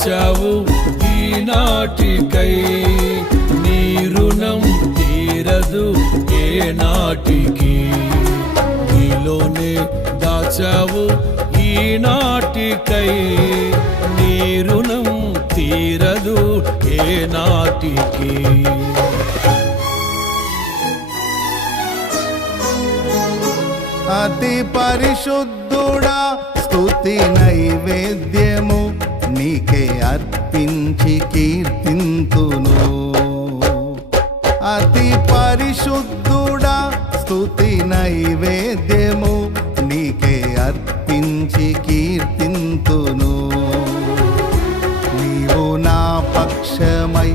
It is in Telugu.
దాచావు ఈనాటికై, నీ రుణం తీరదు ఏ నాటికి. నీలోనే దాచావు ఈనాటికై, నీ రుణం తీరదు ఏ నాటికి. అతి పరిశుద్ధుడా స్తుతి నైవేద్యము నీకే అర్పించి కీర్తింతును. అతి పరిశుద్ధుడా స్తుతి నైవేద్యము నీకే అర్పించి కీర్తింతును. నీవు నా పక్షమై